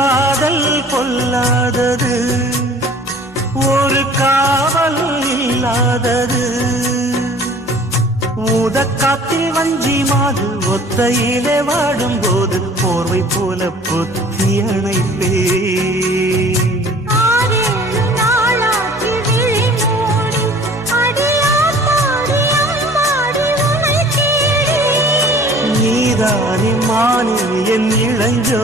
காதல் கொல்லாதது, ஒரு காவல் இல்லாதது. ஊதக்காத்தில் வஞ்சி மாது ஒத்தையிலே வாடும்போது போர்வை போல பொத்தி அணைப்பே. நீதானே மானே என் இளஞ்சோ